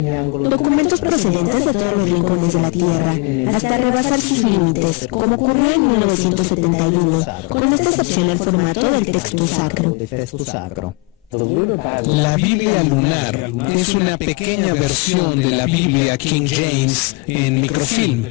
Documentos procedentes de todos los rincones de la Tierra, hasta rebasar sus límites, como ocurrió en 1971, con esta excepción al formato del texto sacro. La Biblia lunar es una pequeña versión de la Biblia King James en microfilm.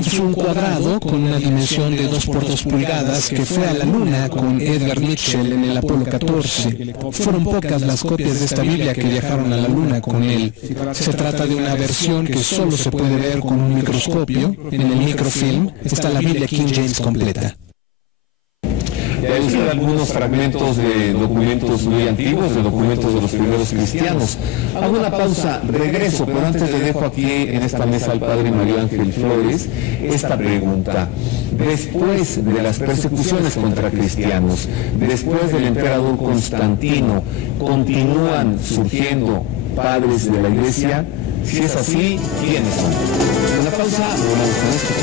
Es un cuadrado con una dimensión de 2 por 2 pulgadas que fue a la luna con Edgar Mitchell en el Apolo 14. Fueron pocas las copias de esta Biblia que viajaron a la luna con él. Se trata de una versión que solo se puede ver con un microscopio. En el microfilm está la Biblia King James completa. Ya usted algunos fragmentos de documentos muy antiguos, de documentos de los primeros cristianos. Hago una pausa, regreso, pero antes le dejo aquí en esta mesa al padre Mario Ángel Flores esta pregunta. Después de las persecuciones contra cristianos, después del emperador Constantino, ¿continúan surgiendo padres de la Iglesia? Si es así, ¿quiénes son? En la pausa, volvemos con esto.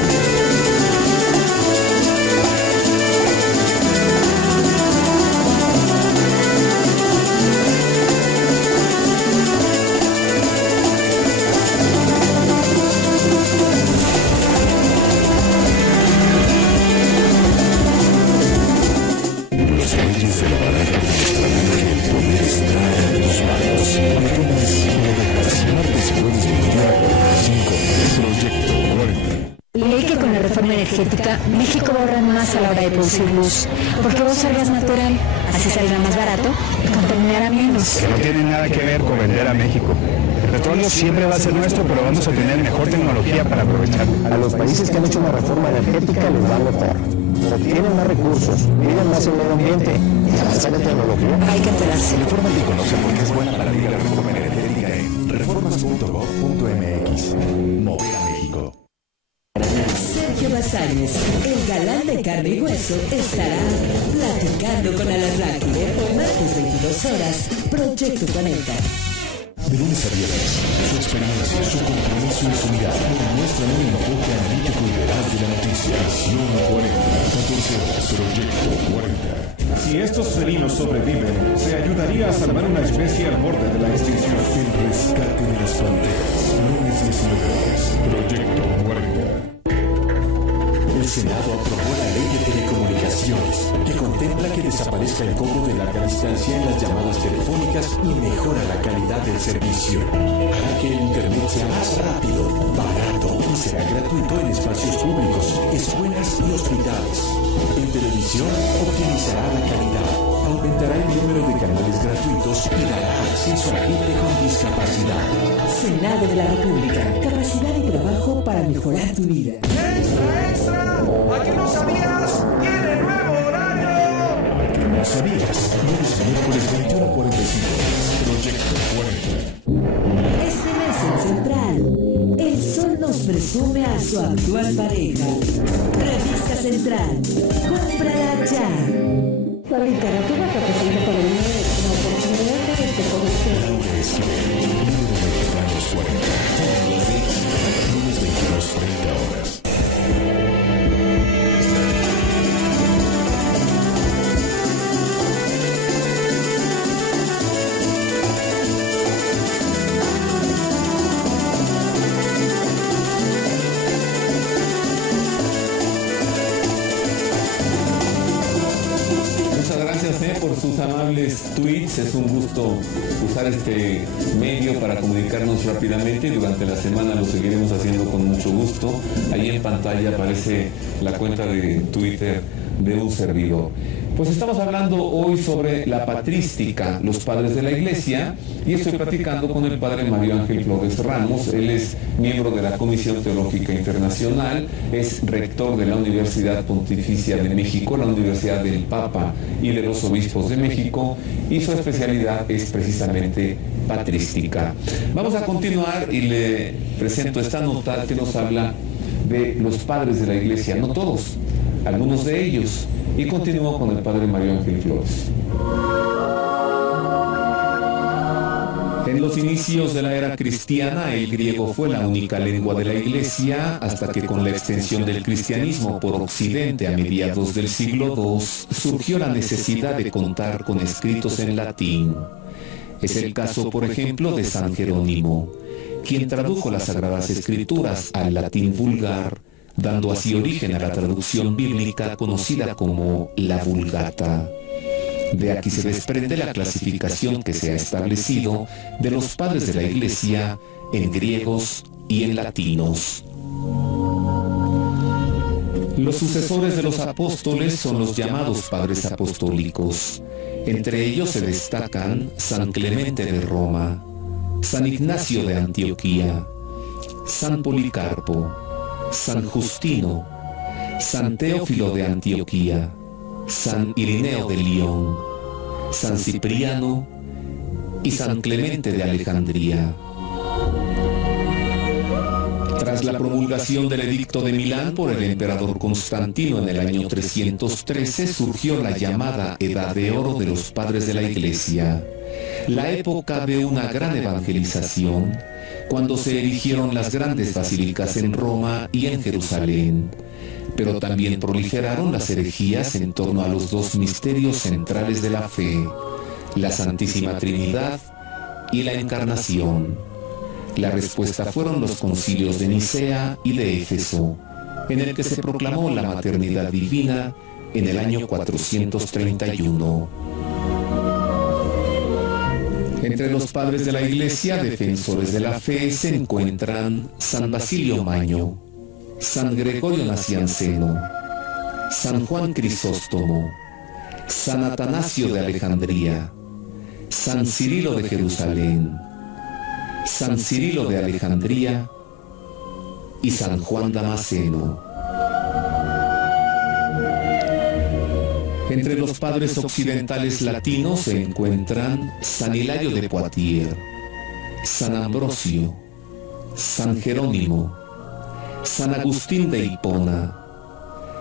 México va a ahorrar más a la hora de producir luz, porque va a usar gas natural, así saldrá más barato y contaminará menos. Que no tiene nada que ver con vender a México. El petróleo siempre va a ser nuestro, pero vamos a tener mejor tecnología para aprovecharlo. A los países que han hecho una reforma energética les va mejor, pero tienen más recursos, viven más el medio ambiente y avanzan en tecnología. Hay que enterarse. Informa y conoce por qué es buena para vivir la reforma energética en reformas.gov.mx. Mover a México. Sergio Bazáñez, el galán de carne y hueso, estará platicando con Alarráquide por martes 22 horas, Proyecto 40. De lunes a viernes, su experiencia, su compromiso y su mirada demuestran un enfoque analítico y veraz de la noticia. Acción 40, 14 horas, Proyecto 40. Si estos felinos sobreviven, se ayudaría a salvar una especie al borde de la extinción. El rescate de las panteras, lunes 19 horas, Proyecto 40. El Senado aprobó la Ley de Telecomunicaciones, que contempla que desaparezca el cobro de larga distancia en las llamadas telefónicas y mejora la calidad del servicio. Hará que el Internet sea más rápido, barato y será gratuito en espacios públicos, escuelas y hospitales. En televisión, optimizará la calidad, aumentará el número de canales gratuitos y dará acceso a gente con discapacidad. Senado de la República, capacidad y trabajo para mejorar tu vida. ¡Extra, extra! ¿A qué no sabías? ¡Tiene nuevo horario! ¿A qué no sabías? Lunes y miércoles 21:45. Proyecto 40. Este mes en Central, el Sol nos presume a su actual pareja. Revista Central, cómprala ya. La literatura representa para mí una oportunidad de conocer. Laura Esquivel, líder de Mexicanos 40. Lunes 22:30 horas. Por sus amables tweets, es un gusto usar este medio para comunicarnos rápidamente. Durante la semana lo seguiremos haciendo con mucho gusto. Ahí en pantalla aparece la cuenta de Twitter de un servidor. Pues estamos hablando hoy sobre la patrística, los padres de la Iglesia, y estoy platicando con el padre Mario Ángel Flores Ramos. Él es miembro de la Comisión Teológica Internacional, es rector de la Universidad Pontificia de México, la Universidad del Papa y de los Obispos de México, y su especialidad es precisamente patrística. Vamos a continuar y le presento esta nota que nos habla de los padres de la Iglesia, no todos, algunos de ellos. Y continúo con el padre Mario Ángel Flores. En los inicios de la era cristiana, el griego fue la única lengua de la Iglesia, hasta que con la extensión del cristianismo por Occidente a mediados del siglo II, surgió la necesidad de contar con escritos en latín. Es el caso, por ejemplo, de San Jerónimo, quien tradujo las Sagradas Escrituras al latín vulgar, dando así origen a la traducción bíblica conocida como la Vulgata. De aquí se desprende la clasificación que se ha establecido de los padres de la Iglesia en griegos y en latinos. Los sucesores de los apóstoles son los llamados padres apostólicos. Entre ellos se destacan San Clemente de Roma, San Ignacio de Antioquía, San Policarpo, San Justino, San Teófilo de Antioquía, San Irineo de León, San Cipriano y San Clemente de Alejandría. Tras la promulgación del Edicto de Milán por el emperador Constantino en el año 313, surgió la llamada Edad de Oro de los Padres de la Iglesia, la época de una gran evangelización, cuando se erigieron las grandes basílicas en Roma y en Jerusalén, pero también proliferaron las herejías en torno a los dos misterios centrales de la fe, la Santísima Trinidad y la Encarnación. La respuesta fueron los concilios de Nicea y de Éfeso, en el que se proclamó la maternidad divina en el año 431. Entre los padres de la Iglesia, defensores de la fe, se encuentran San Basilio Magno, San Gregorio Nacianceno, San Juan Crisóstomo, San Atanasio de Alejandría, San Cirilo de Jerusalén, San Cirilo de Alejandría y San Juan Damasceno. Entre los padres occidentales latinos se encuentran San Hilario de Poitiers, San Ambrosio, San Jerónimo, San Agustín de Hipona,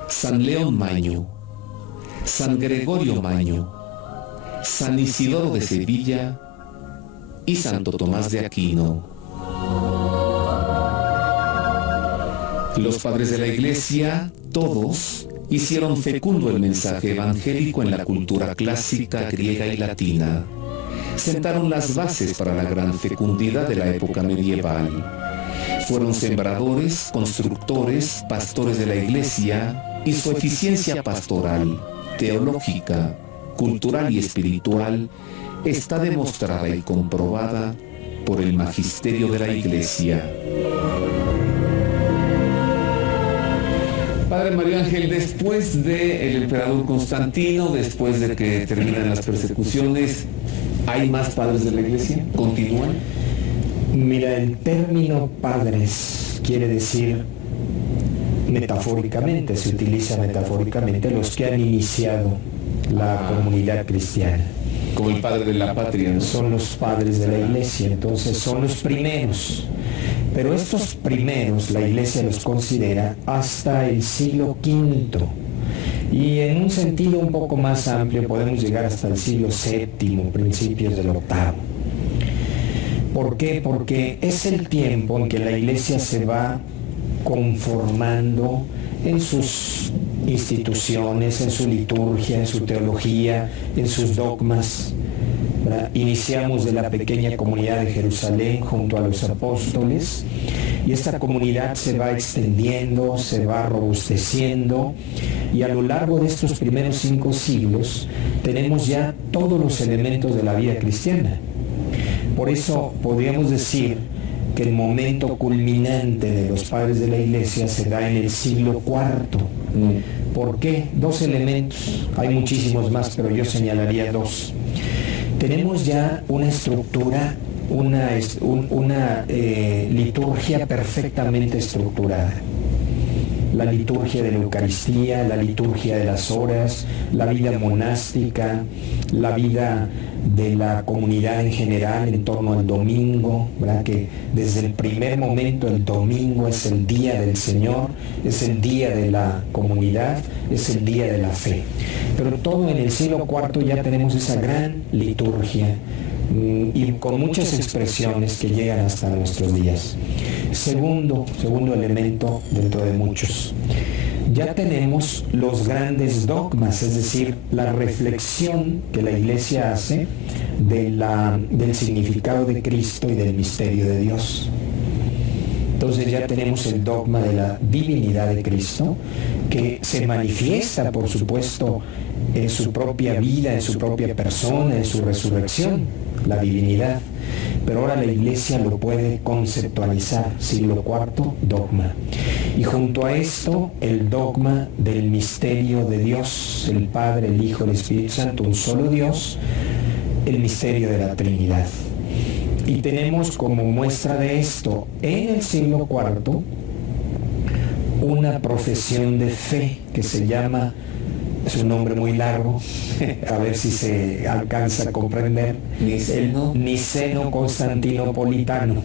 San León Magno, San Gregorio Magno, San Isidoro de Sevilla y Santo Tomás de Aquino. Los padres de la Iglesia, todos, hicieron fecundo el mensaje evangélico en la cultura clásica griega y latina. Sentaron las bases para la gran fecundidad de la época medieval. Fueron sembradores, constructores, pastores de la Iglesia, y su eficiencia pastoral, teológica, cultural y espiritual está demostrada y comprobada por el magisterio de la Iglesia. Padre Mario Ángel, después del emperador Constantino, después de que terminan las persecuciones, ¿hay más padres de la Iglesia? ¿Continúan? Mira, el término padres quiere decir metafóricamente, se utiliza metafóricamente los que han iniciado la comunidad cristiana. Como el padre de la patria, ¿no? Son los padres de la Iglesia, entonces son los primeros. Pero estos primeros la Iglesia los considera hasta el siglo V. Y en un sentido un poco más amplio podemos llegar hasta el siglo VII, principios del VIII. ¿Por qué? Porque es el tiempo en que la Iglesia se va conformando en sus instituciones, en su liturgia, en su teología, en sus dogmas. Iniciamos de la pequeña comunidad de Jerusalén junto a los apóstoles y esta comunidad se va extendiendo, se va robusteciendo y a lo largo de estos primeros 5 siglos tenemos ya todos los elementos de la vida cristiana. Por eso podríamos decir que el momento culminante de los padres de la Iglesia se da en el siglo IV. ¿Por qué? 2 elementos, hay muchísimos más, pero yo señalaría 2. Tenemos ya una estructura, una liturgia perfectamente estructurada. La liturgia de la Eucaristía, la liturgia de las horas, la vida monástica, la vida de la comunidad en general en torno al domingo, ¿verdad? Que desde el primer momento el domingo es el día del Señor, es el día de la comunidad, es el día de la fe. Pero todo en el siglo IV ya tenemos esa gran liturgia y con muchas expresiones que llegan hasta nuestros días. Segundo elemento dentro de muchos. Ya tenemos los grandes dogmas, es decir, la reflexión que la Iglesia hace del significado de Cristo y del misterio de Dios. Entonces ya tenemos el dogma de la divinidad de Cristo, que se manifiesta, por supuesto, en su propia vida, en su propia persona, en su resurrección, la divinidad. Pero ahora la Iglesia lo puede conceptualizar, siglo IV, dogma. Y junto a esto, el dogma del misterio de Dios, el Padre, el Hijo, el Espíritu Santo, un solo Dios, el misterio de la Trinidad. Y tenemos como muestra de esto, en el siglo IV, una profesión de fe que se llama, es un nombre muy largo, a ver si se alcanza a comprender, el niceno-constantinopolitano.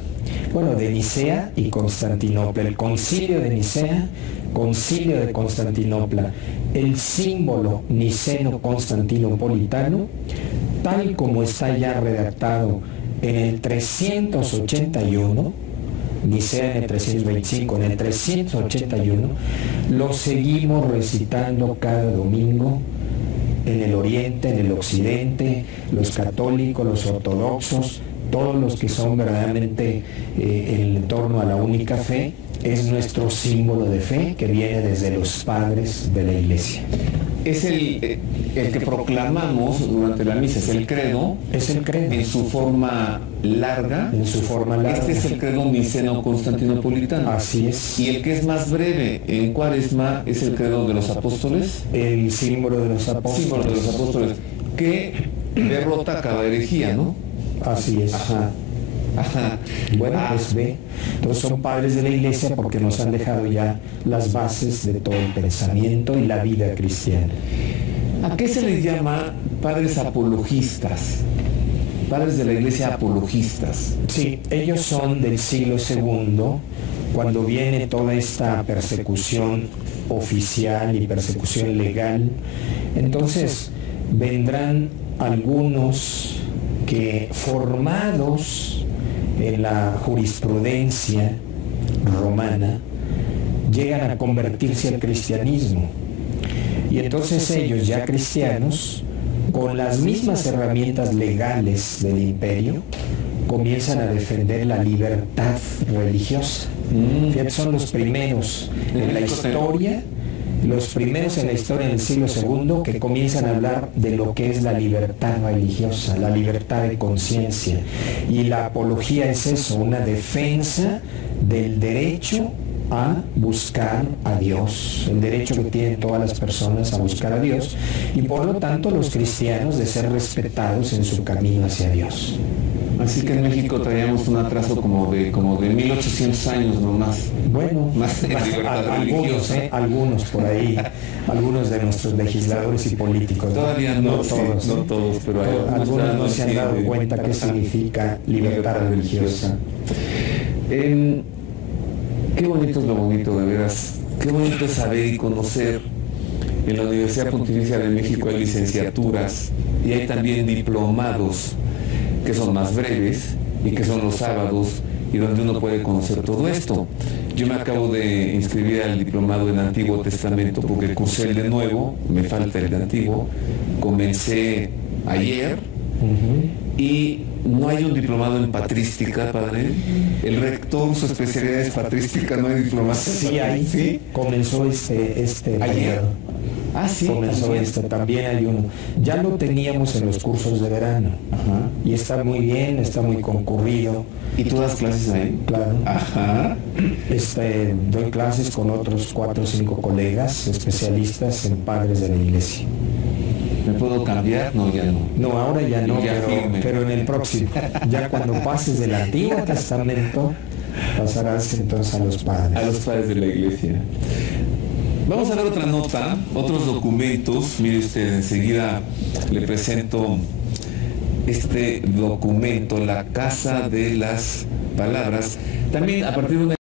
Bueno, de Nicea y Constantinopla, el concilio de Nicea, concilio de Constantinopla, el símbolo niceno-constantinopolitano, tal como está ya redactado en el 381, Nicea en el 325, en el 381, lo seguimos recitando cada domingo en el oriente, en el occidente, los católicos, los ortodoxos, todos los que son verdaderamente en torno a la única fe. Es nuestro símbolo de fe que viene desde los padres de la Iglesia. Es el que proclamamos durante la misa, es el credo. Es el credo. En su forma larga. En su forma larga. Este es el credo niceno-constantinopolitano. Así es. Y el que es más breve en Cuaresma es el credo de los apóstoles. El símbolo de los apóstoles. Símbolo de los apóstoles. Que derrota cada herejía, ¿no? Así es. Ajá. Ajá. Bueno, pues ve, entonces son padres de la Iglesia porque nos han dejado ya las bases de todo el pensamiento y la vida cristiana. ¿A qué se les llama padres apologistas? Padres de la Iglesia apologistas. Sí, ellos son del siglo II, cuando viene toda esta persecución oficial y persecución legal. Entonces vendrán algunos que, formados en la jurisprudencia romana, llegan a convertirse al cristianismo. Y entonces ellos, ya cristianos, con las mismas herramientas legales del imperio, comienzan a defender la libertad religiosa. Fíjate, son los primeros en la historia, del siglo II, que comienzan a hablar de lo que es la libertad religiosa, la libertad de conciencia. Y la apología es eso, una defensa del derecho a buscar a Dios, el derecho que tienen todas las personas a buscar a Dios, y por lo tanto los cristianos de ser respetados en su camino hacia Dios. Así que en México traíamos un atraso como de 1800 años nomás. Bueno, más algunos por ahí, algunos de nuestros legisladores y políticos. Todavía no todos, no todos, pero hay algunos no se han dado cuenta qué significa libertad religiosa. Qué bonito es lo bonito, de veras. Qué bonito es saber y conocer. En la Universidad Pontificia de México hay licenciaturas y hay también diplomados que son más breves y que son los sábados y donde uno puede conocer todo esto. Yo me acabo de inscribir al diplomado en Antiguo Testamento porque cursé el de Nuevo, me falta el de Antiguo, comencé ayer y no hay un diplomado en patrística, padre. El rector, su especialidad es patrística, no hay diplomado. Sí, hay. ¿Sí? Comenzó este ayer. Sí, comenzó también hay uno. Ya lo teníamos en los cursos de verano. Y está muy bien, está muy concurrido. ¿Y tú das clases ahí? Claro. Doy clases con otros 4 o 5 colegas especialistas en padres de la Iglesia. ¿Me puedo cambiar? No, ya no. No, ahora ya no, pero en el próximo. Ya cuando pases del Antiguo Testamento, pasarás entonces a los padres. A los padres de la Iglesia. Vamos a ver otra nota, otros documentos. Mire usted, enseguida le presento este documento, La Casa de las Palabras. También a partir de una